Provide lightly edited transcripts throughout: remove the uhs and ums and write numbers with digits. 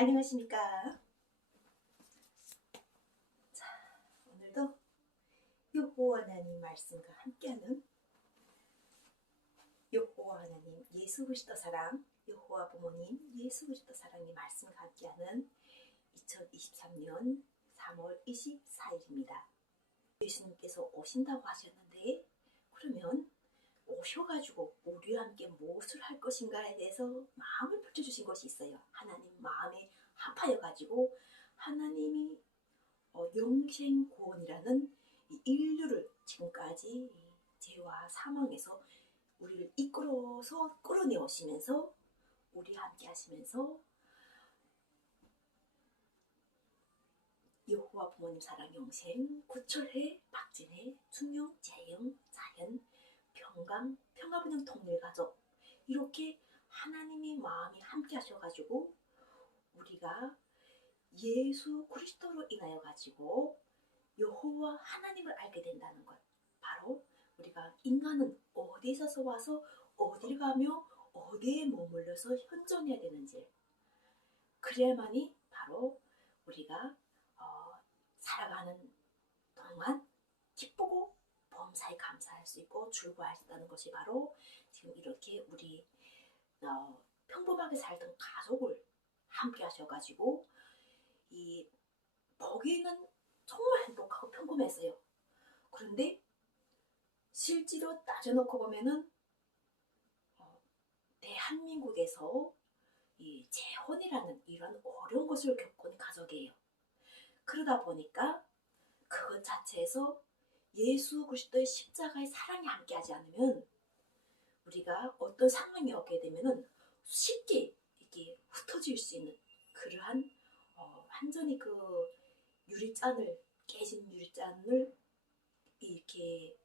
안녕하십니까. 자, 오늘도 여호와 하나님 말씀과 함께하는 여호와 하나님 예수 그리스도 사랑, 여호와 부모님 예수 그리스도 사랑의 말씀과 함께하는 2023년 3월 24일입니다. 예수님께서 오신다고 하셨는데, 그러면 오셔가지고 우리와 함께 무엇을 할 것인가에 대해서 마음을 펼쳐주신 것이 있어요. 하나님 마음에 합하여가지고 하나님이 영생 구원이라는 이 인류를 지금까지 죄와 사망에서 우리를 이끌어서 끌어내오시면서 우리와 함께 하시면서 여호와 부모님 사랑 영생, 구철회, 박진회, 중용, 재영, 자연, 평강, 평화분영 통일가족, 이렇게 하나님의 마음이 함께 하셔가지고 우리가 예수 그리스도로 인하여 가지고 여호와 하나님을 알게 된다는 것, 바로 우리가 인간은 어디에서 와서 어디를 가며 어디에 머물러서 현존해야 되는지, 그래야만이 바로 우리가 살아가는 동안 기쁘고 범사에 감사할 수 있고 즐거워할 수 있다는 것이 바로 지금 이렇게 우리 평범하게 살던 가족을 함께 하셔가지고 이 보기에는 정말 행복하고 평범했어요. 그런데 실제로 따져놓고 보면은 대한민국에서 이 재혼이라는 이런 어려운 것을 겪은 가족이에요. 그러다 보니까 그것 자체에서 예수 그리스도의 십자가의 사랑이 함께하지 않으면 우리가 어떤 상황이 오게 되면은 쉽게 이렇게 흩어질 수 있는 그러한 완전히 그 유리잔을, 깨진 유리잔을 이렇게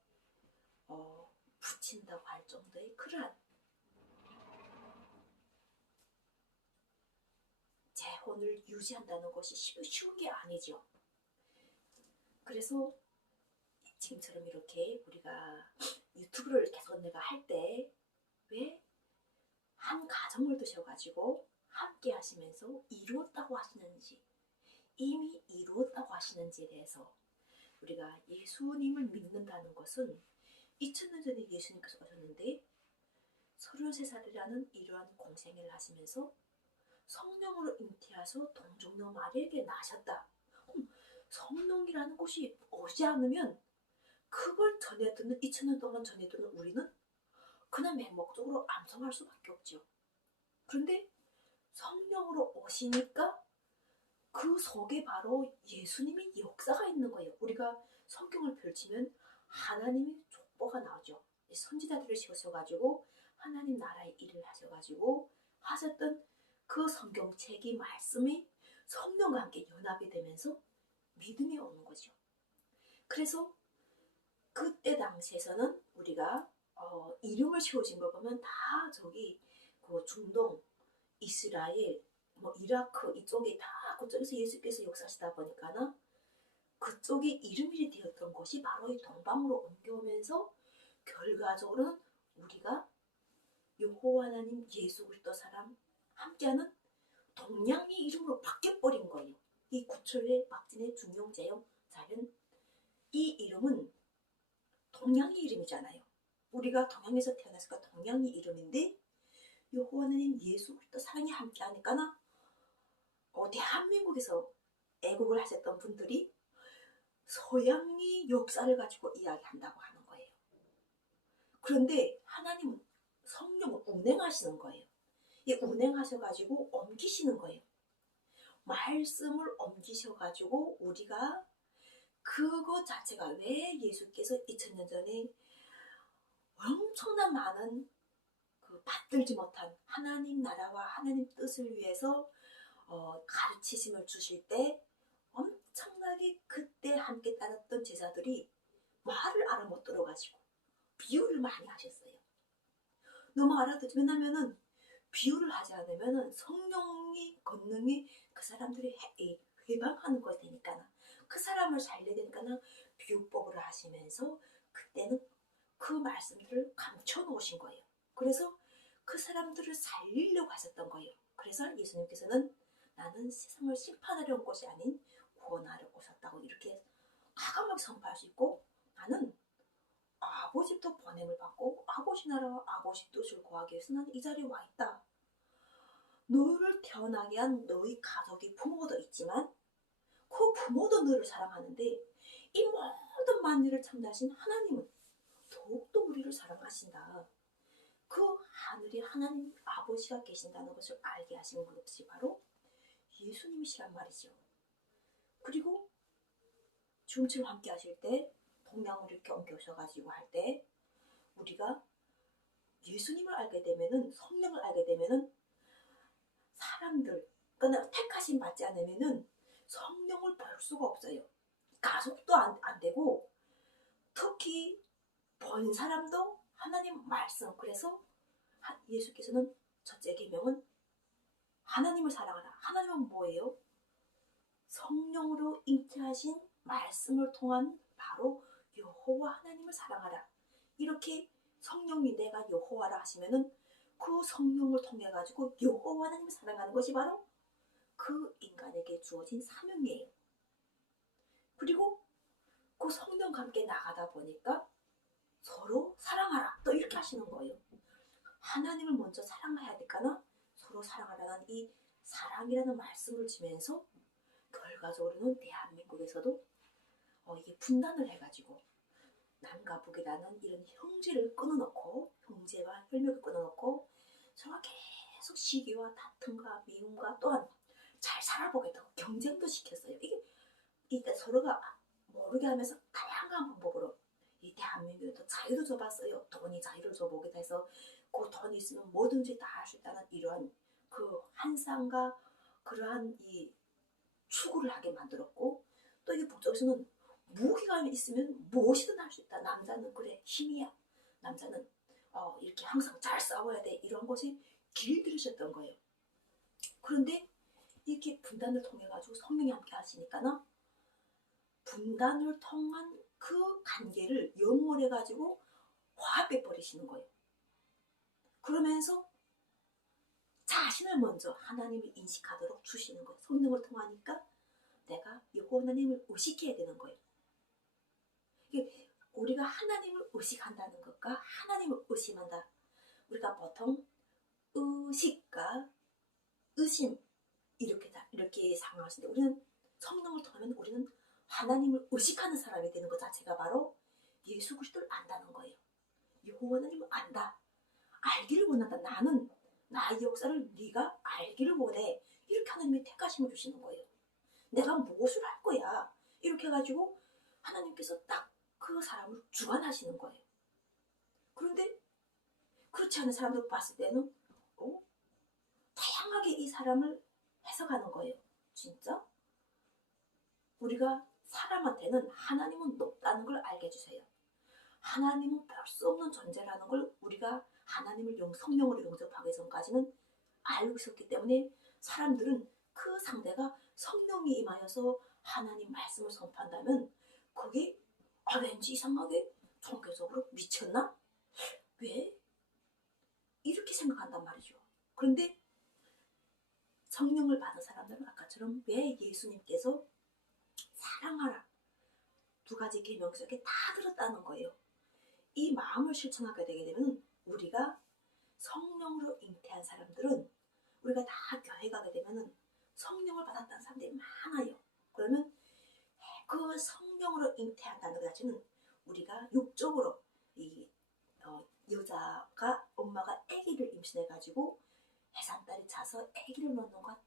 붙인다고 할 정도의 그러한 재혼을 유지한다는 것이 쉬운 게 아니죠. 그래서 지금처럼 이렇게 우리가 유튜브를 계속 내가 할 때 왜 한 가정을 두셔가지고 함께 하시면서 이루었다고 하시는지, 이미 이루었다고 하시는지에 대해서, 우리가 예수님을 믿는다는 것은 2000년 전에 예수님께서 오셨는데 33살이라는 이러한 공생애를 하시면서 성령으로 잉태하셔서 동정녀 마리아에게 나셨다. 성령이라는 것이 오지 않으면 그걸 전해 듣는 2000년 동안 전해 듣는 우리는 그냥 맹목적으로 암송할 수밖에 없죠. 그런데 성령으로 오시니까 그 속에 바로 예수님의 역사가 있는 거예요. 우리가 성경을 펼치면 하나님의 족보가 나오죠. 선지자들을 세우셔가지고 하나님 나라의 일을 하셔가지고 하셨던 그 성경책이 말씀이 성령과 함께 연합이 되면서 믿음이 오는 거죠. 그래서 그때 당시에서는 우리가 이름을 세워진 거 보면 다 저기 그 중동, 이스라엘, 이라크 이쪽에 다 그쪽에서 예수께서 역사하시다 보니까는 그쪽에 이름이 되었던 것이 바로 이 동방으로 옮겨오면서 결과적으로는 우리가 여호와 하나님 예수 그리스도 사랑 함께하는 동양의 이름으로 바뀌어버린 거예요. 이 구철회, 박진회, 중용, 재영, 자연, 이 이름은 동양의 이름이잖아요. 우리가 동양에서 태어났으니까 동양의 이름인데 여호와 하나님 예수 그리스도 사랑이 함께하니까 대한민국에서 애국을 하셨던 분들이 서양의 역사를 가지고 이야기한다고 하는 거예요. 그런데 하나님은 성령을 운행하시는 거예요. 운행하셔가지고 옮기시는 거예요. 말씀을 옮기셔가지고 우리가 그것 자체가 왜 예수께서 2000년 전에 엄청난 많은 그 받들지 못한 하나님 나라와 하나님 뜻을 위해서 가르치심을 주실 때 엄청나게 그때 함께 따랐던 제자들이 말을 알아 못 들어가지고 비유를 많이 하셨어요. 너무 알아듣지. 왜냐면은 비유를 하지 않으면은 성령의 권능이 그 사람들이 회방하는 것이 되니까, 그 사람을 살려야 되니까 비유법을 하시면서 그때는 그 말씀들을 감춰 놓으신 거예요. 그래서 그 사람들을 살리려고 하셨던 거예요. 그래서 예수님께서는 나는 세상을 심판하려 온 것이 아닌 구원하려 오셨다고 이렇게 과감하게 선포할 수 있고, 나는 아버지부터 보냄을 받고 아버지 나라와 아버지 뜻을 구하기 위해서 나는 이 자리에 와 있다. 너를 태어나게 한 너희 가족이 부모도 있지만 그 부모도 너를 사랑하는데 이 모든 만유를 창조하신 하나님은 더욱더 우리를 사랑하신다. 그 하늘에 하나님 아버지가 계신다는 것을 알게 하신 것이 바로 예수님이시란 말이죠. 그리고 지금처럼 함께 하실 때 동양으로 이렇게 옮겨오셔가지고 할 때 우리가 예수님을 알게 되면은, 성령을 알게 되면은 사람들, 그러니까 택하심 받지 않으면은 성령을 볼 수가 없어요. 가족도 안 되고, 특히 본 사람도 하나님 말씀, 그래서 예수께서는 첫째 계명은 하나님을 사랑하라. 하나님은 뭐예요? 성령으로 잉태하신 말씀을 통한 바로 여호와 하나님을 사랑하라. 이렇게 성령이 내가 여호와라 하시면은 그 성령을 통해 가지고 여호와 하나님을 사랑하는 것이 바로 그 인간에게 주어진 사명이에요. 그리고 그 성령과 함께 나가다 보니까 서로 사랑하라 또 이렇게 하시는 거예요. 하나님을 먼저 사랑해야 될까나 서로 사랑하라는 이 사랑이라는 말씀을 주면서 결과적으로는 대한민국에서도 이게 분단을 해가지고 남과 북이라는 이런 형제를 끊어놓고, 형제와 혈맥을 끊어놓고 서로 계속 시기와 다툼과 미움과 또한 잘 살아보겠다고 경쟁도 시켰어요. 이게 서로가 모르게 하면서 다양한 방법으로 이 대한민국에도 자유도 줘봤어요. 돈이 자유를 줘보기도 해서 그 돈이 있으면 뭐든지 다 할 수 있다는 이러한 그 환상과 그러한 이 추구를 하게 만들었고, 또 이게 북쪽에서는 무기가 있으면 무엇이든 할 수 있다. 남자는 그래 힘이야. 남자는 이렇게 항상 잘 싸워야 돼. 이런 것이 길들이셨던 거예요. 그런데 이렇게 분단을 통해 가지고 성령이 함께 하시니까는 분단을 통한 그 관계를 연결해 가지고 화합해 버리시는 거예요. 그러면서 자신을 먼저 하나님을 인식하도록 주시는 거예요. 성령을 통하니까 내가 여호와 하나님을 의식해야 되는 거예요. 우리가 하나님을 의식한다는 것과 하나님을 의심한다. 우리가 보통 의식과 의심 이렇게 상하시는데, 우리는 성령을 통하면 우리는 하나님을 의식하는 사람이 되는 것 자체가 바로 예수 그리스도를 안다는 거예요. 여호와 하나님을 안다. 알기를 원한다. 나는 나의 역사를 네가 알기를 원해. 이렇게 하나님이 택하심을 주시는 거예요. 내가 무엇을 할 거야. 이렇게 해가지고 하나님께서 딱 그 사람을 주관하시는 거예요. 그런데 그렇지 않은 사람들 봤을 때는 다양하게 이 사람을 해석하는 거예요. 진짜? 우리가 사람한테는 하나님은 높다는 걸 알게 해주세요. 하나님은 별 수 없는 존재라는 걸 우리가 하나님을 성령으로 영접하기 전까지는 알고 있었기 때문에 사람들은 그 상대가 성령이 임하여서 하나님 말씀을 선포한다면 그게 왠지 이상하게 종교적으로 미쳤나? 왜? 이렇게 생각한단 말이죠. 그런데 성령을 받은 사람들은 아까처럼 왜 예수님께서 사랑하라 두 가지 계명 속에 다 들었다는 거예요. 이 마음을 실천하게 되게 되면 우리가 성령으로 잉태한 사람들은, 우리가 다 교회 가게 되면 성령을 받았다는 사람들이 많아요. 그러면 그 성령으로 잉태한다는 것 자체는 우리가 육적으로 여자가 엄마가 아기를 임신해가지고 해산딸이 차서 아기를 낳는 것과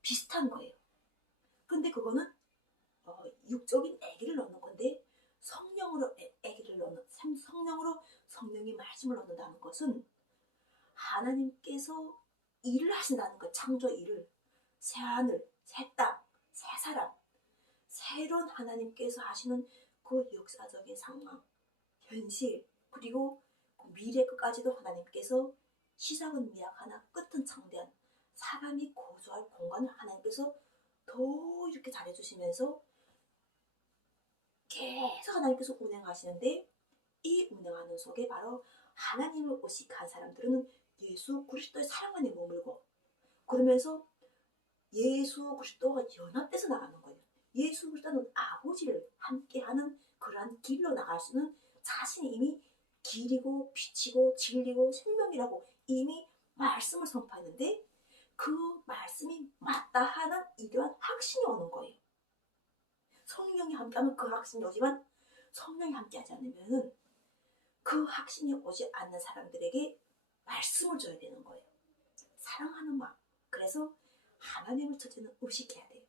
비슷한 거예요. 그런데 그거는 육적인 아기를 낳는 건데, 성령으로 아기를 낳는, 성령으로 성령이 말씀을 낳는다는 것은 하나님께서 일을 하신다는 것, 창조 일을, 새 하늘, 새 땅, 새 사람, 새로운 하나님께서 하시는 그 역사적인 상황, 현실, 그리고 그 미래 끝까지도 하나님께서 시작은 미약하나 끝은 창대한 사람이 거주할 공간을 하나님께서 더 이렇게 잘해주시면서 계속 하나님께서 운행하시는데, 이 운행하는 속에 바로 하나님을 의식한 사람들은 예수 그리스도의 사랑 안에 머물고, 그러면서 예수 그리스도와 연합돼서 나가는 거예요. 예수 그리스도는 아버지를 함께하는 그러한 길로 나갈 수는 자신이 이미 길이고 빛이고 진리고 생명이라고 이미 말씀을 선포했는데 그 말씀이 맞다 하는 이러한 확신이 오는 거예요. 성령이 함께하면 그 확신이 오지만 성령이 함께하지 않으면 그 확신이 오지 않는 사람들에게 말씀을 줘야 되는 거예요. 사랑하는 마음. 그래서 하나님을 첫째는 의식해야 돼요.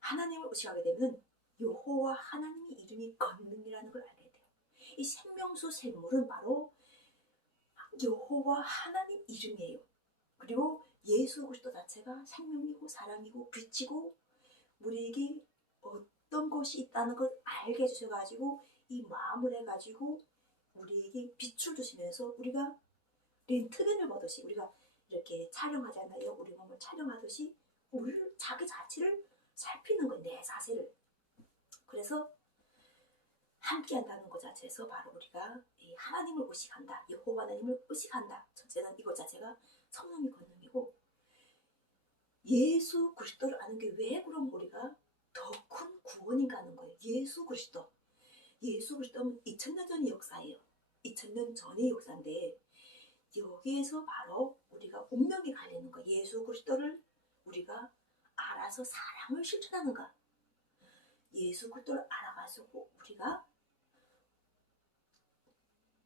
하나님을 의식하게 되면 여호와 하나님의 이름이 권능이라는 걸 알게 돼요. 이 생명수 샘물은 바로 여호와 하나님 이름이에요. 그리고 예수 그리스도 자체가 생명이고 사랑이고 빛이고 우리에게 어떤 것이 있다는 걸 알게 해주셔가지고 이 마음을 해가지고 우리에게 빛을 주시면서 우리가 렌트겐을 보듯이 우리가 이렇게 촬영하잖아요. 우리 몸을 촬영하듯이 우리를 자기 자체를 살피는 거예요. 내 자세를. 그래서 함께 한다는 것 자체에서 바로 우리가 이 하나님을 의식한다. 여호와 하나님을 의식한다. 첫째는 이것 자체가 성령의 권능이고 예수 그리스도를 아는 게 왜 그럼 우리가 더 큰 구원인가 하는 거예요. 예수 그리스도. 예수 그리스도는 2000년 전의 역사예요. 2000년 전의 역사인데 여기에서 바로 우리가 운명이 갈리는 거예요. 예수 그리스도를 우리가 알아서 사랑을 실천하는가. 예수 그리스도를 알아가지고 우리가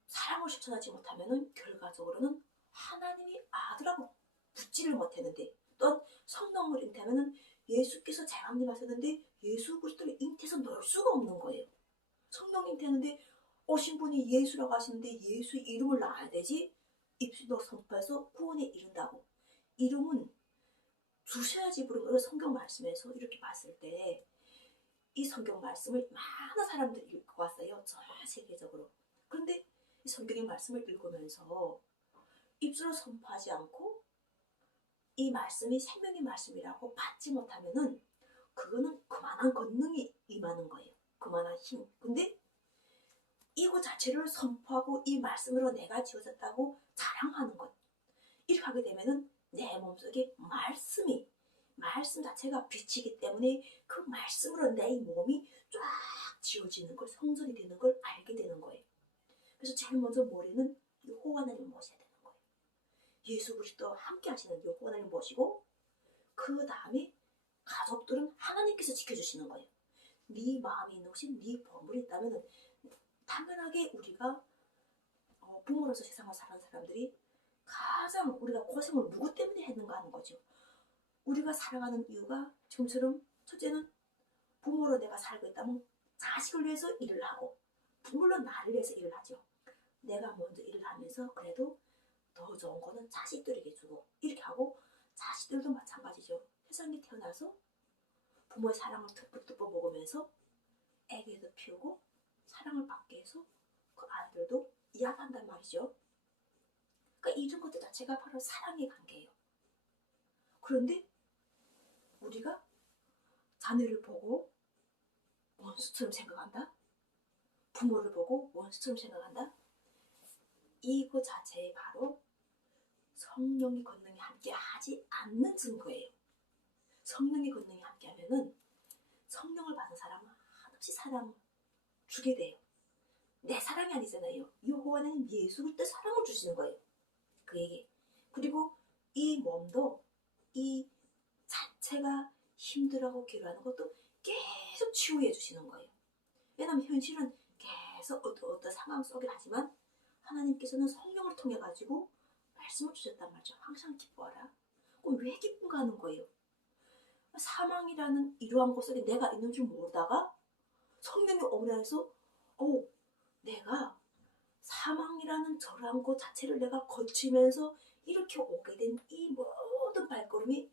사랑을 실천하지 못하면 결과적으로는 하나님이 아들하고 붙지를 못했는데 또 성령을 잉태하면 예수께서 재앙님 하셨는데 예수 그리스도를 잉태해서 넣을 수가 없는 거예요. 성령 잉태하는데 오신 분이 예수라고 하시는데 예수의 이름을 낳아야 되지 입술로 선포해서 구원에 이른다고. 이름은 주셔야지 부른 걸 성경 말씀에서 이렇게 봤을 때 이 성경 말씀을 많은 사람들이 읽어왔어요. 전 세계적으로. 그런데 이 성경의 말씀을 읽으면서 입술로 선포하지 않고 이 말씀이 생명의 말씀이라고 받지 못하면은 그거는 그만한 권능이 임하는 거예요. 그만한 힘. 근데 이거 자체를 선포하고 이 말씀으로 내가 지어졌다고 자랑하는 것. 이렇게 하게 되면은 내 몸속에 말씀 자체가 빛이기 때문에 그 말씀으로 내 몸이 쫙 지어지는 걸, 성전이 되는 걸 알게 되는 거예요. 그래서 제일 먼저 머리는 여호와 하나님을 모셔야 되는 거예요. 예수 그리스도 함께 하시는 여호와 하나님을 모시고 그 다음에 가족들은 하나님께서 지켜주시는 거예요. 네 마음에 있는 것이 네 보물이 있다면 당연하게 우리가 부모로서 세상을 사는 사람들이 가장 우리가 고생을 누구 때문에 했는가 하는 거죠. 우리가 살아가는 이유가 지금처럼 첫째는 부모로 내가 살고 있다면 자식을 위해서 일을 하고 물론 나를 위해서 일을 하죠. 내가 먼저 일을 하면서 그래도 더 좋은 거는 자식들에게 주고 이렇게 하고 자식들도 마찬가지죠. 세상에 태어나서 부모의 사랑을 듬뿍듬뿍 먹으면서 애기도 피우고 사랑을 받게 해서 그 아이들도 이해한단 말이죠. 그러니까 이런 것들 자체가 바로 사랑의 관계예요. 그런데 우리가 자녀를 보고 원수처럼 생각한다? 부모를 보고 원수처럼 생각한다? 이거 자체에 바로 성령의 권능이 함께 하지 않는 증거예요. 성령의 권능이 함께 하면은 성령을 받은 사람은 한없이 사랑을 주게 돼요. 내 사랑이 아니잖아요. 여호와는 예수 그리스도 사랑을 주시는 거예요. 그에게. 그리고 이 몸도 이 자체가 힘들어하고 괴로워하는 것도 계속 치유해 주시는 거예요. 왜냐하면 현실은 계속 어떤 상황 속에 하지만 하나님께서는 성령을 통해 가지고 말씀을 주셨단 말이죠. 항상 기뻐하라. 왜 기쁜가 하는 거예요. 사망이라는 이러한 곳 속에 내가 있는 줄 모르다가 성령이 오므라 해서 내가 사망이라는 저러한 곳 자체를 내가 거치면서 이렇게 오게 된 이 모든 발걸음이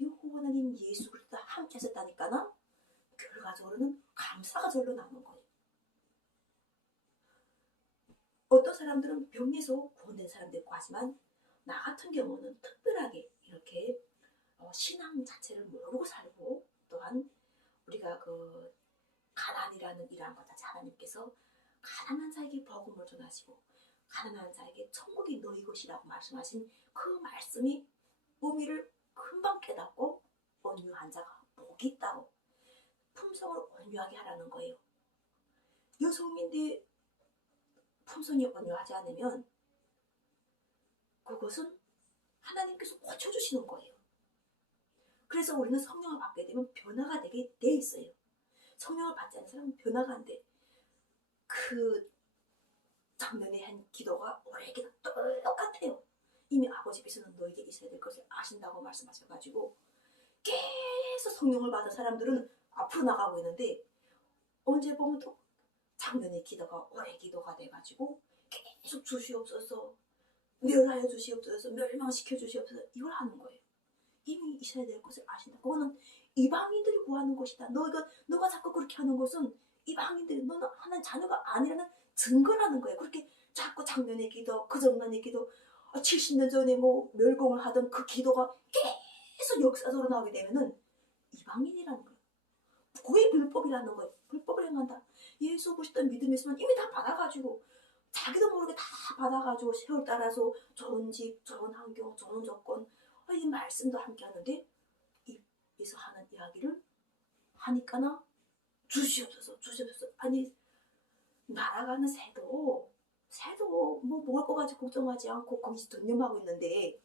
여호와 하나님 예수 그리스도 함께 하셨다니까나 결과적으로는 감사가 절로 나는 거예요. 어떤 사람들은 병에서 구원된 사람도 있고 하지만 나 같은 경우는 특별하게 이렇게 신앙 자체를 모르고 살고 또한 우리가 그 가난이라는 이러한 것 자체 하나님께서 가난한 자에게 복음을 전하시고 가난한 자에게 천국이 너희 것이라고 말씀하신 그 말씀이 의미를 큰 금방 깨닫고 온유한 자가 복이 있다고 품성을 온유하게 하라는 거예요. 여성인데 품성이 온유하지 않으면 그것은 하나님께서 고쳐주시는 거예요. 그래서 우리는 성령을 받게 되면 변화가 되게 돼 있어요. 성령을 받지 않는 사람은 변화가 안 돼. 그 작년에 한 기도가 올해 기도 똑같아요. 이미 아버지께서는 너에게 있어야 될 것을 아신다고 말씀하셔가지고 계속 성령을 받은 사람들은 앞으로 나가고 있는데 언제 보면 또 작년의 기도가 올해 기도가 돼가지고 계속 주시옵소서, 멸하여 주시옵소서, 멸망시켜 주시옵소서 이걸 하는 거예요. 이미 있어야 될 것을 아신다. 그거는 이방인들이 구하는 것이다. 너가 자꾸 그렇게 하는 것은 이방인들이 너는 하나님 자녀가 아니라는 증거라는 거예요. 그렇게 자꾸 작년의 기도, 그전년의 기도, 70년 전에 뭐 멸공을 하던 그 기도가 계속 역사적으로 나오게 되면은 이방인이라는 거예요. 그게 불법이라는 거예요. 불법을 행한다. 예수 보시던 믿음이 있으면 이미 다 받아가지고 자기도 모르게 다 받아가지고 세월 따라서 좋은 집, 좋은 환경, 좋은 조건 이 말씀도 함께 하는데 입에서 하는 이야기를 하니까나 주시옵소서. 아니 날아가는 새도 뭐 먹을 거 가지고 걱정하지 않고 거기서 전념하고 있는데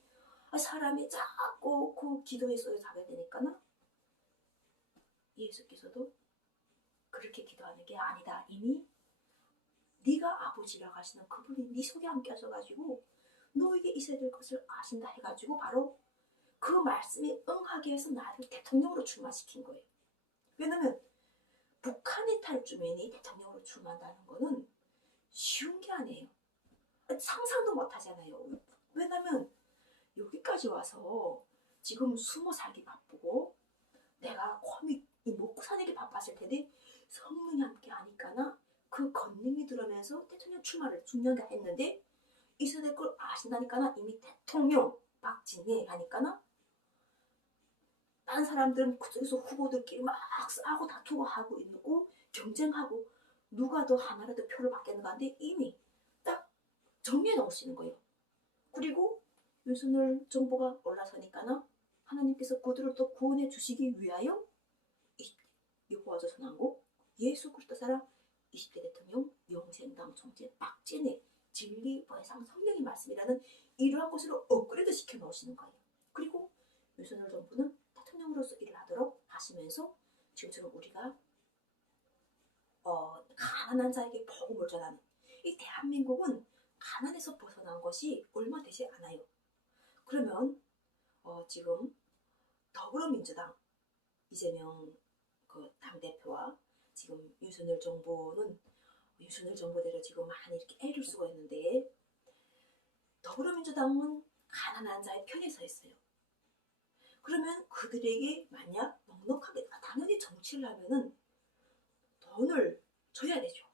사람이 자꾸 그 기도에 쏘여 자게 되니까나 예수께서도 그렇게 기도하는 게 아니다. 이미 네가 아버지라고 하시는 그분이 네 속에 함께 하셔가지고 너에게 있어야 될 것을 아신다 해가지고 바로 그 말씀에 응하게 해서 나를 대통령으로 출마시킨 거예요. 왜냐면 북한이 탈주민이 대통령으로 출마한다는 거는 쉬운 게 아니에요. 상상도 못 하잖아요. 왜냐면 여기까지 와서 지금 숨어 살기 바쁘고 내가 코믹 먹고 사는 게 바빴을 텐데 성령이 함께 하니까나 그 권능이 들어오면서 대통령 출마를 중년가 했는데 있어야 될 걸 아신다니까나 이미 대통령 박진애 하니까나 다른 사람들은 그쪽에서 후보들끼리 막 싸고 다투고 하고 있고 경쟁하고 누가 더 하나라도 표를 받겠는가 하는데 이미 딱 정리해 놓을 수 있는 거예요. 그리고 윤석열 정부가 올라서니까나 하나님께서 그들을 또 구원해 주시기 위하여 여호와저 선왕국 예수 그리스도 사랑 20대 대통령 영생당 총재 박진애 진리 보혜상 성령의 말씀이라는 이러한 것으로 업그레이드 시켜 놓으시는 거예요. 그리고 윤석열 정부는 대통령으로서 일을 하도록 하시면서 지금처럼 우리가 가난한 자에게 복음을 전하는 이 대한민국은 가난에서 벗어난 것이 얼마 되지 않아요. 그러면 지금 더불어민주당 이재명 그 당대표와 지금 윤석열 정부는 윤석열 정부대로 지금 많이 이렇게 애를 쓰고 있는데 더불어민주당은 가난한 자의 편에 서 있어요. 그러면 그들에게 만약 넉넉하게 당연히 정치를 하면은 돈을 줘야 되죠.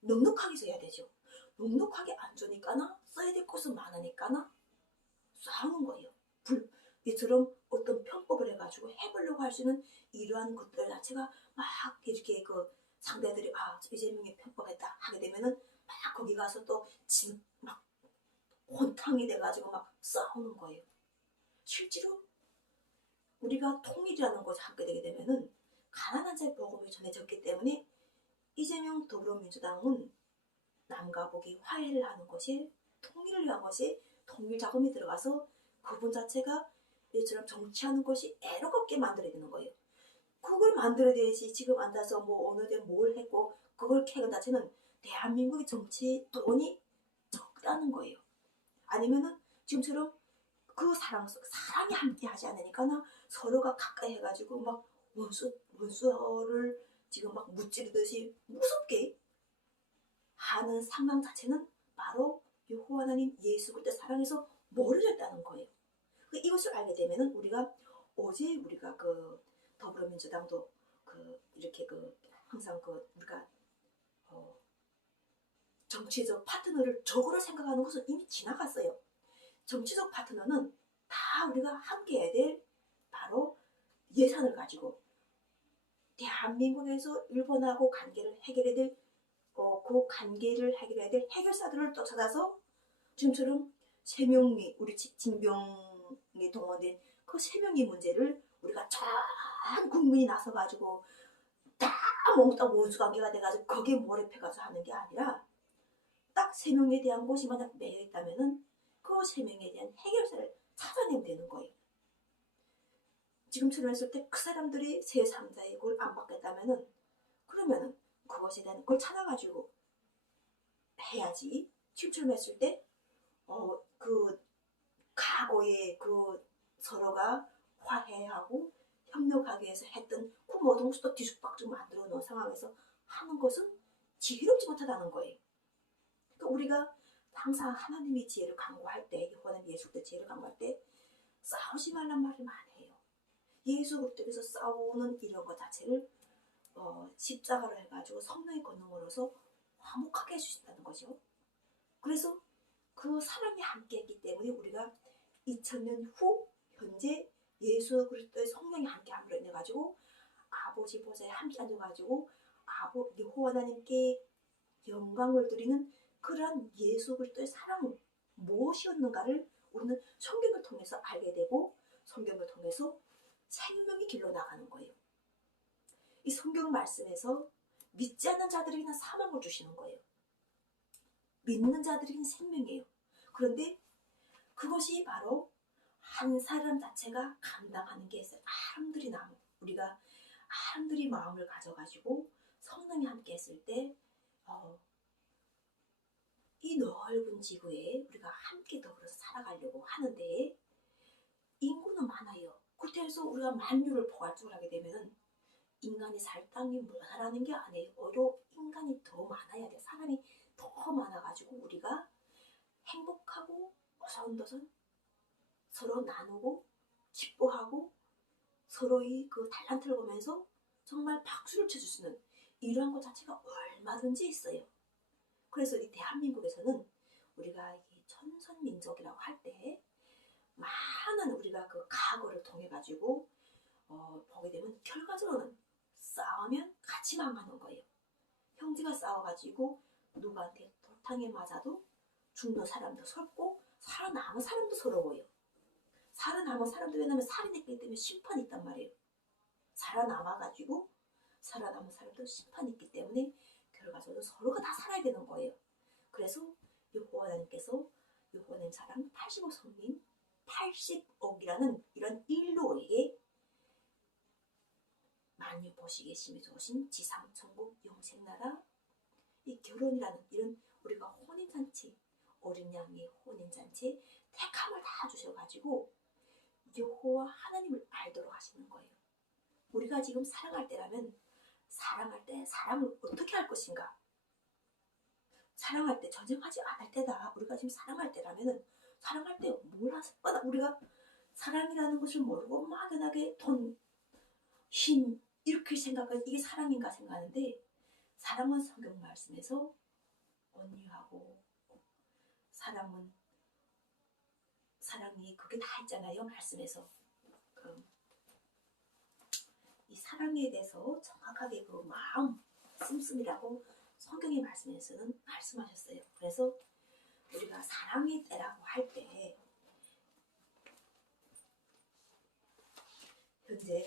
넉넉하게 써야 되죠. 넉넉하게 안 주니까나 써야 될 것은 많으니까나 싸우는 거예요. 이처럼 어떤 편법을 해가지고 해보려고 할 수 있는 이러한 것들 자체가 막 이렇게 그 상대들이 이재명이 편법했다 하게 되면은 막 거기 가서 또 막 혼탕이 돼가지고 막 싸우는 거예요. 실제로 우리가 통일이라는 것을 하게 되게 되면은 가난한 자의 복음이 전해졌기 때문에 이재명 더불어민주당은 남과 북이 화해를 하는 것이 통일을 위한 것이 통일 자금이 들어가서 그분 자체가 이처럼 정치하는 것이 애로겁게 만들어야 되는 거예요. 그걸 만들어야 되지 지금 앉아서 뭐 어느 데 뭘 했고 그걸 캐는 자체는 대한민국의 정치 돈이 적다는 거예요. 아니면은 지금처럼 그 사람이 함께 하지 않으니까 서로가 가까이 해가지고 막 원수를 지금 막 무찌르듯이 무섭게 하는 상황 자체는 바로 여호와 하나님 예수 그리스도 사랑에서 멀어졌다는 거예요. 이것을 알게 되면은 우리가 어제 우리가 그 더불어민주당도 그 이렇게 그 항상 그 우리가 정치적 파트너를 적으로 생각하는 것은 이미 지나갔어요. 정치적 파트너는 다 우리가 함께 해야 될 바로 예산을 가지고 대한민국에서 일본하고 관계를 해결해야 될 그 관계를 해결해야 될 해결사들을 또 찾아서 지금처럼 세명리 우리 진병 명에 동원된 그 3명의 문제를 우리가 전 국민이 나서가지고 다 몽땅 원수관계가 돼가지고 거기에 몰입해가지고 하는 게 아니라 딱 3명에 대한 곳이 만약 매여 있다면은 그 3명에 대한 해결사를 찾아내면 되는 거예요. 지금처럼 했을 때 그 사람들이 제3자의 그걸 안 받겠다면은 그러면은 그것에 대한 걸 찾아가지고 해야지. 지금처럼 했을 때 그 과거에 그 서로가 화해하고 협력하기 위해서 했던 그 모든 것도 뒤죽박죽 만들어 놓은 상황에서 하는 것은 지혜롭지 못하다는 거예요. 그러니까 우리가 항상 하나님의 지혜를 강구할 때, 여호와는 예수 그리스도의 지혜를 강구할 때 싸우지 말란 말을 많이 해요. 예수 그리스도께서 싸우는 이런 것 자체를 십자가로 해가지고 성령의 권능으로서 화목하게 해주신다는 거죠. 그래서 그 사랑이 함께했기 때문에 우리가 2000년 후 현재 예수 그리스도의 성령이 함께함으로 인해 가지고 아버지 보좌에 함께 앉아가지고 여호와 하나님께 영광을 드리는 그러한 예수 그리스도의 사랑은 무엇이었는가를 우리는 성경을 통해서 알게 되고 성경을 통해서 생명의 길로 나가는 거예요. 이 성경 말씀에서 믿지 않는 자들에게는 사망을 주시는 거예요. 믿는 자들에게는 생명이에요. 그런데 그것이 바로 한 사람 자체가 감당하는 게 있어요. 우리가 사람들이 마음을 가져가지고 성령이 함께 했을 때 이 넓은 지구에 우리가 함께 더불어서 살아가려고 하는데 인구는 많아요. 그때에서 우리가 만유를 포괄적으로 하게 되면은 인간이 살 땅이 모자라는 게 아니에요. 오히려 인간이 더 많아야 돼. 사람이 더 많아가지고 우리가 행복하고 어선도선 서로 나누고 기뻐하고 서로의 그 달란트를 보면서 정말 박수를 쳐줄 수 있는 이러한 것 자체가 얼마든지 있어요. 그래서 이 대한민국에서는 우리가 이 천선민족이라고 할 때 많은 우리가 그 과거를 통해 가지고 보게 되면 결과적으로는 싸우면 같이 망하는 거예요. 형제가 싸워가지고 누구한테 돌탕에 맞아도 죽는 사람도 서럽고 살아남은 사람도 서러워요. 살아남은 사람도 왜냐면 살인했기 때문에 심판이 있단 말이에요. 살아남은 사람도 심판이 있기 때문에 결과적으로 서로가 다 살아야 되는 거예요. 그래서 여호와 하나님께서 여호와 하나님 사랑 80억 성민 80억이라는 이런 인류에게 만유 보시기에 심히 좋으신 지상 천국 영생나라 이 결혼이라는 이런 우리가 혼인잔치 어린 양의 혼인잔치 택함을 다 주셔가지고 여호와 하나님을 알도록 하시는 거예요. 우리가 지금 사랑할 때라면 사랑할 때 사랑을 어떻게 할 것인가? 사랑할 때 전쟁하지 않을 때다. 우리가 지금 사랑할 때라면 사랑할 때 뭘 하나 우리가 사랑이라는 것을 모르고 막연하게 돈, 힘 이렇게 생각하면 이게 사랑인가 생각하는데 사랑은 성경 말씀에서 온유하고 사랑이 그게 다 있잖아요. 말씀에서 이 사랑에 대해서 정확하게 그 마음 씀씀이라고 성경의 말씀에서는 말씀하셨어요. 그래서 우리가 사랑의 때라고 할 때 현재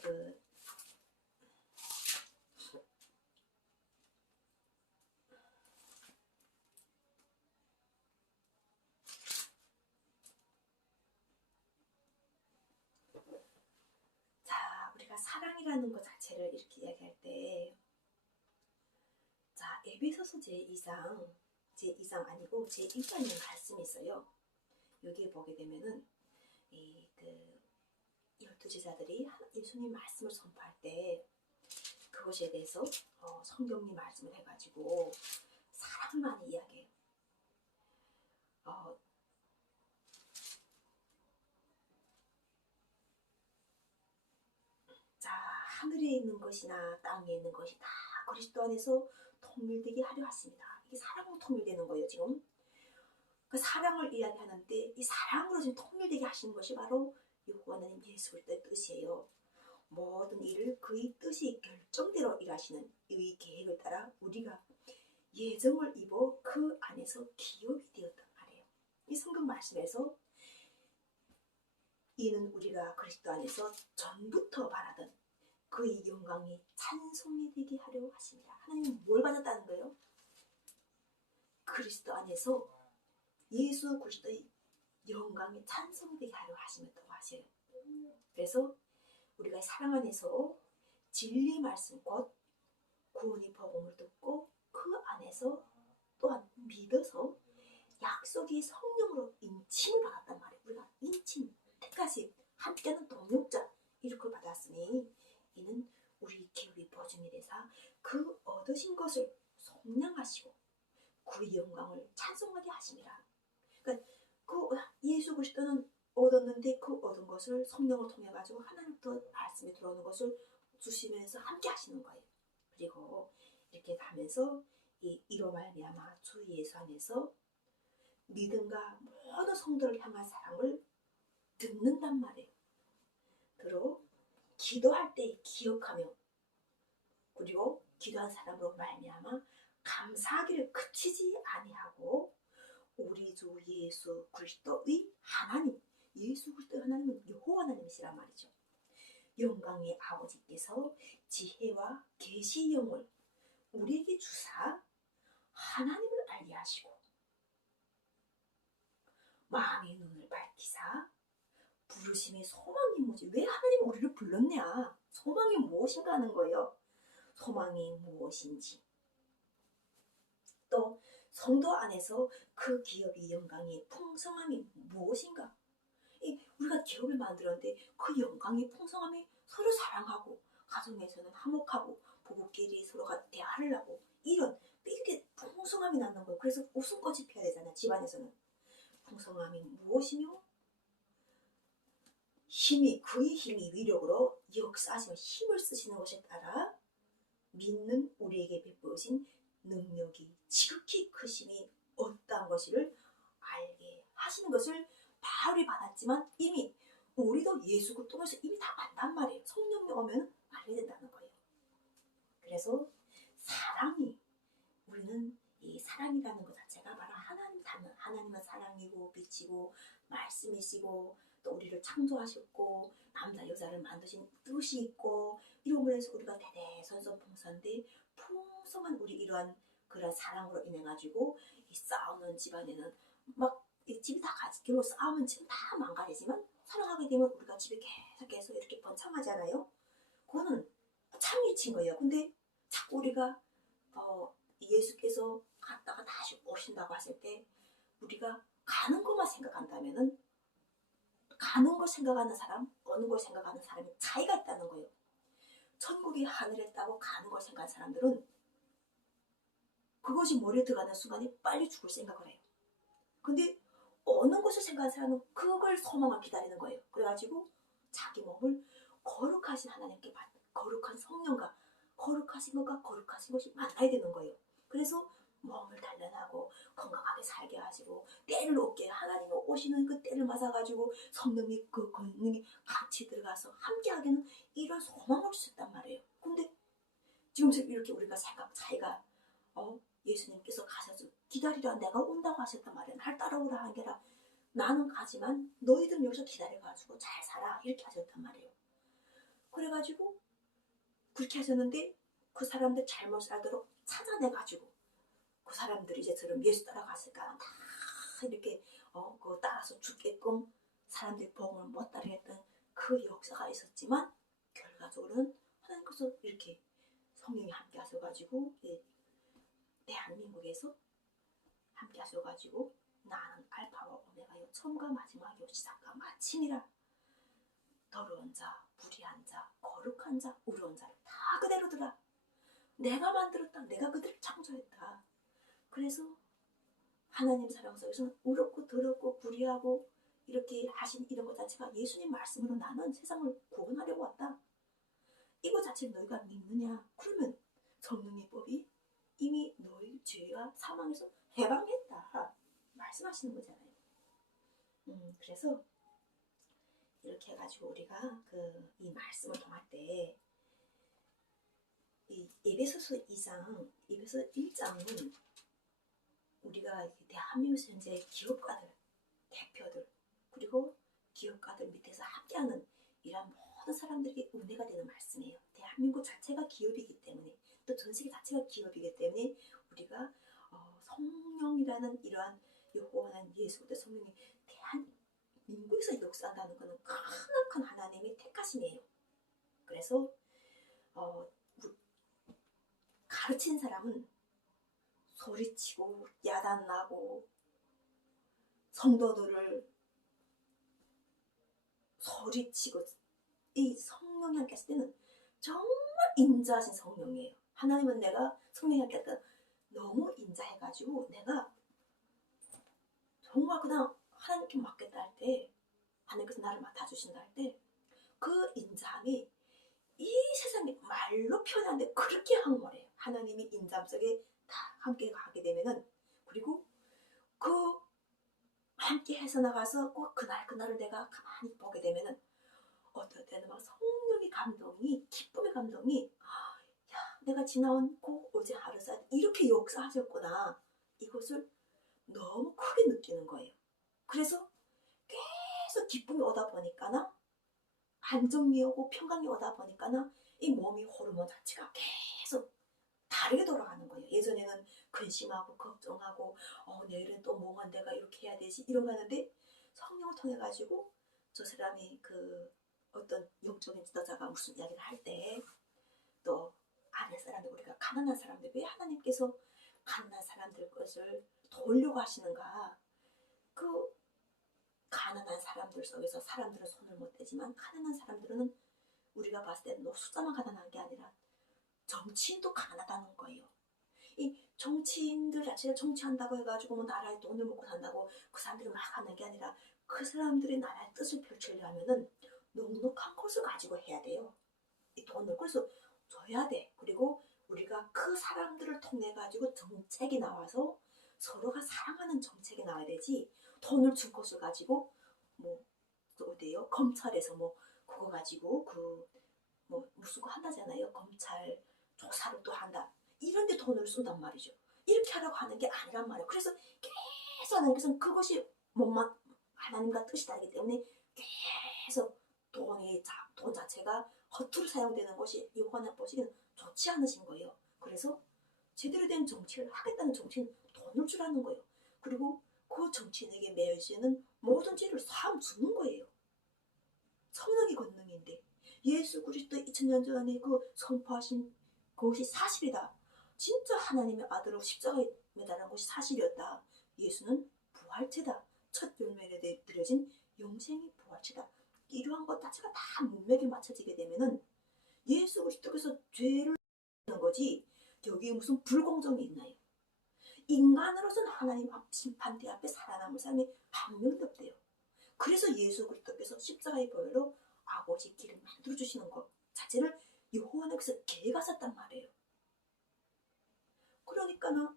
우리가 사랑이라는 것 자체를 이렇게 이야기할 때 에베소서 제2장 아니고 제1장이라는 말씀이 있어요. 여기에 보게 되면은 그 12제자들이 예수님 말씀을 선포할 때 그것에 대해서 성경님 말씀을 해가지고 사랑을 많이 이야기해요. 하늘에 있는 것이나 땅에 있는 것이 다 그리스도 안에서 통일되게 하려 하십니다. 이게 사랑으로 통일되는 거예요. 지금 그 사랑을 이야기하는데 이 사랑으로 지금 통일되게 하시는 것이 바로 여호와 하나님 예수 그리스도의 뜻이에요. 모든 일을 그의 뜻이 결정대로 일하시는 이 계획을 따라 우리가 예정을 입어 그 안에서 기업이 되었단 말이에요. 이 성경 말씀에서 이는 우리가 그리스도 안에서 전부터 바라던 그의 영광이 찬송이 되게 하려 하십니다. 하나님은 뭘 받았다는 거예요? 그리스도 안에서 예수 그리스도의 영광이 찬송되게 하려 하시면다고 하셔요. 그래서 우리가 사랑 안에서 진리 말씀 곧 구원의 복음을 듣고 그 안에서 또한 믿어서 약속이 성령으로 인침을 받았단 말이에요. 우리가 인침, 택하심, 함께하는 동력자 이렇게 받았으니 이는 우리 기업이 보증이 되사 그 얻으신 것을 속량하시고 그 영광을 찬송하게 하심이라. 그러니까 그 예수 그리스도는 얻었는데 그 얻은 것을 성령을 통해 가지고 하나님부터 말씀이 들어오는 것을 주시면서 함께 하시는 거예요. 그리고 이렇게 가면서 이로 말미암아 주 예수 안에서 믿음과 모든 성도를 향한 사랑을 듣는단 말이에요. 들어 기도할 때 기억하며 그리고 기도한 사람으로 말미암아 감사하기를 그치지 아니하고 우리 주 예수 그리스도의 하나님, 예수 그리스도의 하나님은 여호와 하나님이시란 말이죠. 영광의 아버지께서 지혜와 계시 영을 우리에게 주사 하나님을 알게 하시고 마음의 눈을 밝히사 부르심의 소망이 뭐지? 왜 하나님은 우리를 불렀냐? 소망이 무엇인가 하는 거예요. 소망이 무엇인지 또 성도 안에서 그 기업의 영광의 풍성함이 무엇인가? 우리가 기업을 만들었는데 그 영광의 풍성함이 서로 사랑하고 가정에서는 화목하고 부부끼리 서로가 대화를 하고 이렇게 풍성함이 나는 거예요. 그래서 웃음꽃이 피어야 되잖아요. 집안에서는. 풍성함이 무엇이며 그의 힘이 위력으로 역사하시며 힘을 쓰시는 것에 따라 믿는 우리에게 베푸신 능력이 지극히 크심이 어떠한 것을 알게 하시는 것을 바울이 받았지만 이미 우리도 예수 그리스도 통해서 이미 다 안단 말이에요. 성령이 오면 알게 된다는 거예요. 그래서 우리는 이 사랑이라는 것 자체가 바로 하나님은 사랑이고 빛이고 말씀이시고 또 우리를 창조하셨고 남자 여자를 만드신 뜻이 있고 이런 면에서 우리가 대대손손 풍성한데 풍성한 우리 이러한 그런 사랑으로 인해 가지고 이 싸우는 집안에는 막 집이 다 결국 싸우면 집은 다 망가지지만 사랑하게 되면 우리가 집에 계속해서 이렇게 번창하잖아요. 그거는 참이친 거예요. 근데 자꾸 우리가 예수께서 갔다가 다시 오신다고 하실 때 우리가 가는 것만 생각한다면은 가는 걸 생각하는 사람, 오는 걸 생각하는 사람이 차이가 있다는 거예요. 천국이 하늘에 있다고 가는 걸 생각하는 사람들은 그것이 머리에 들어가는 순간에 빨리 죽을 생각을 해요. 근데 오는 것을 생각하는 사람은 그걸 소망을 기다리는 거예요. 그래가지고 자기 몸을 거룩하신 하나님께 받는 거룩한 성령과 거룩하신 것과 거룩하신 것이 만나야 되는 거예요. 그래서 몸을 단련하고 건강하게 살게 하시고 때를 얻게 하나님이 오시는 그 때를 맞아가지고 성령이 그 권능이 같이 들어가서 함께하기는 이런 소망을 주셨단 말이에요. 근데 지금 이렇게 우리가 생각 차이가 예수님께서 가셔서 기다리라 내가 온다고 하셨단 말이에요. 날 따라오라 하는 게 아니라 나는 가지만 너희들은 여기서 기다려가지고 잘 살아 이렇게 하셨단 말이에요. 그래가지고 그렇게 하셨는데 그 사람들 잘못 살도록 찾아내가지고 그 사람들이 이제처럼 예수 따라갔을까 다 이렇게 그거 따라서 죽게끔 사람들이 복음을 못 따르게 했던 그 역사가 있었지만 결과적으로는 하나님께서 이렇게 성령이 함께 하셔가지고 대한민국에서 함께 하셔가지고 나는 알파와 오메가요 처음과 마지막이요 시작과 마침이라 더러운 자, 불의한 자, 거룩한 자, 의로운 자를 다 그대로 두라. 내가 만들었다. 내가 그들을 창조했다. 그래서 하나님 사랑 속에서는 의롭고 더럽고 불의하고 이렇게 하신 이런 것 자체가 예수님 말씀으로 나는 세상을 구원하려고 왔다. 이거 자체를 너희가 믿느냐? 그러면 성령의 법이 이미 너희 죄와 사망에서 해방했다. 말씀하시는 거잖아요. 그래서 이렇게 해가지고 우리가 이 말씀을 통할 때 이 에베소서 2장, 에베소 1장은 우리가 대한민국에서 현재 기업가들, 대표들, 그리고 기업가들 밑에서 함께하는 이런 모든 사람들에게 은혜가 되는 말씀이에요. 대한민국 자체가 기업이기 때문에, 또 전 세계 자체가 기업이기 때문에 우리가 성령이라는 이러한 여호와는 예수 그리스도 성령이 대한민국에서 역사한다는 것은 크나큰 하나님의 택하심이에요. 그래서 가르친 사람은 소리치고 야단나고 성도들을 소리치고, 이 성령이 함께 했을 때는 정말 인자하신 성령이에요. 하나님은 내가 성령이 함께 했을 때 너무 인자해가지고 내가 정말 그냥 하나님께 맡겠다 할 때, 하나님께서 나를 맡아주신다 할 때 그 인자함이 이 세상에 말로 표현하는데 그렇게 황홀해요. 하나님이 인자함 속에 다 함께 가게 되면은, 그리고 그 함께 해서 나가서 꼭 그날을 내가 가만히 보게 되면은 어떨 때는 막 성령의 감동이, 기쁨의 감동이, 야, 내가 지나온 그 어제 하루사 이렇게 역사하셨구나, 이것을 너무 크게 느끼는 거예요. 그래서 계속 기쁨이 오다 보니까나, 안정이 오고 평강이 오다 보니까나 이 몸이 호르몬 자체가 계속 다르게 돌아가는 거예요. 예전에는 근심하고 걱정하고 내일은 또 뭐가 내가 이렇게 해야 되지 이런 거 하는데, 성령을 통해 가지고 저 사람이 그 어떤 영적인 지도자가 무슨 이야기를 할 때, 또 아내 사람들, 우리가 가난한 사람들, 왜 하나님께서 가난한 사람들 것을 도우려고 하시는가. 그 가난한 사람들 속에서 사람들은 손을 못 대지만, 가난한 사람들은 우리가 봤을 때는 뭐 숫자만 가난한 게 아니라 정치인도 가난하다는 거예요. 이 정치인들 자체가 정치한다고 해가지고 뭐 나라에 돈을 먹고 산다고 그 사람들이 막 하는 게 아니라, 그 사람들이 나라의 뜻을 펼치려면은 넉넉한 것을 가지고 해야 돼요. 이 돈을 그래서 줘야 돼. 그리고 우리가 그 사람들을 통해 가지고 정책이 나와서 서로가 사랑하는 정책이 나와야 되지, 돈을 준 것을 가지고 뭐 어디에요? 검찰에서 뭐 그거 가지고 그 뭐 무슨 거 한다잖아요. 검찰 조사를 또 한다. 이런데 돈을 쓴단 말이죠. 이렇게 하라고 하는 게 아니란 말이에요. 그래서 계속 하나님께서는 그것이 몸만 하나님과 뜻이 다르기 때문에 계속 돈 자체가 허투루 사용되는 것이 여호와는 보시기는 좋지 않으신 거예요. 그래서 제대로 된 정치를 하겠다는 정치는 돈을 주라는 거예요. 그리고 그 정치인에게 매여지는 모든 죄를 사함 주는 거예요. 성령의 권능인데, 예수 그리스도 2000년 전에 그 선포하신 그것이 사실이다. 진짜 하나님의 아들로 십자가에 매달은 것이 사실이었다. 예수는 부활체다. 첫 열매에 드려진 영생의 부활체다. 이러한 것 자체가 다 문맥에 맞춰지게 되면은 예수 그리스도께서 죄를 하는 거지, 여기에 무슨 불공정이 있나요? 인간으로서는 하나님 앞 심판대 앞에 살아남을 사람이 한 명도 없대요. 그래서 예수 그리스도께서 십자가의 보혈로 아버지 길을 만들어 주시는 것 자체를 여호와께서 계획하셨단 말이에요. 그러니까는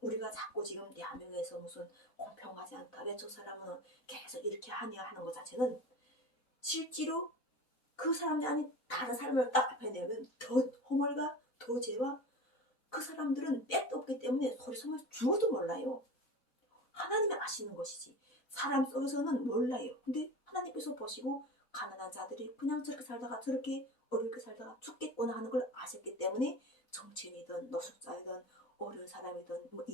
우리가 자꾸 지금 대한민국에서 무슨 공평하지 않다, 왜 저 사람은 계속 이렇게 하냐 하는 것 자체는, 실제로 그 사람이 아닌 다른 사람을 딱 앞에 내면 더 허물과 더 죄와, 그 사람들은 빼도 없기 때문에 소리 소문 죽어도 몰라요. 하나님이 아시는 것이지 사람 속에서는 몰라요. 근데 하나님께서 보시고 가난한 자들이 그냥 저렇게 살다가 저렇게 어렵게 살다가 죽겠구나 하는 걸 아셨기 때문에, 정치인이든 노숙자이든 어려운 사람이든 뭐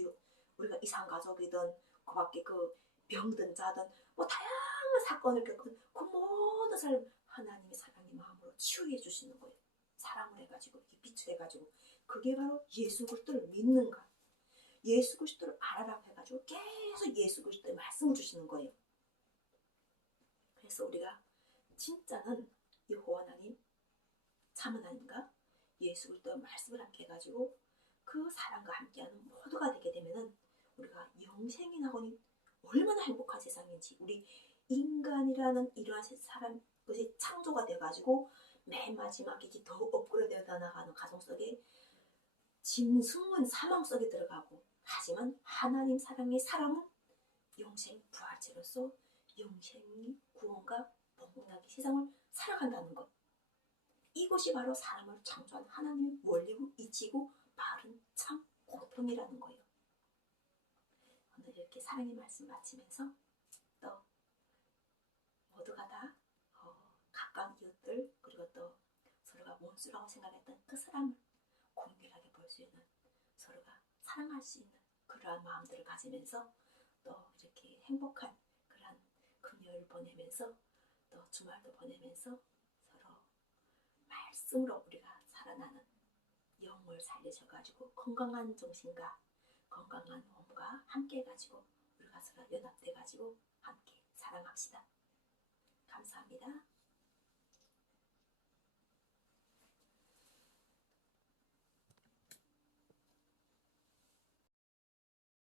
우리가 이산가족이든 그 밖에 그 병든 자든 뭐 다양한 사건을 겪은 그 모든 사람 하나님의 사랑의 마음으로 치유해 주시는 거예요. 사랑을 해가지고 비추해가지고, 그게 바로 예수 그리스도를 믿는 것, 예수 그리스도를 알아라고 해가지고 계속 예수 그리스도의 말씀을 주시는 거예요. 그래서 우리가 진짜는 여호와 하나님, 참 하나님과 예수 그리스도의 말씀을 함께 해가지고 그 사랑과 함께하는 모두가 되게 되면은 우리가 영생이 나오니 얼마나 행복한 세상인지, 우리 인간이라는 이러한 사람 것이 창조가 돼가지고 맨 마지막에 더 업그레이드 되어 나가는 가정 속에 짐승은 사망 속에 들어가고, 하지만 하나님 사랑의 사람은 영생 부활체로서 영생의 구원과 복락의 세상을 살아간다는 것, 이것이 바로 사람을 창조한 하나님의 원리고 이치고 바른 참 공평이라는 거예요. 오늘 이렇게 사랑의 말씀 마치면서 또 모두가 다 가까운 이웃들 그리고 또 서로가 원수라고 생각했던 그 사람을 공평하게 볼 수 있는 서로가 사랑할 수 있는 그러한 마음들을 가지면서 또 이렇게 행복한 그러한 금요일 보내면서 또 주말도 보내면서 서로 말씀으로 우리가 살아나는 영을 살리셔가지고 건강한 정신과 건강한 몸과 함께 해가지고 우리가 서로 연합돼가지고 함께 사랑합시다. 감사합니다.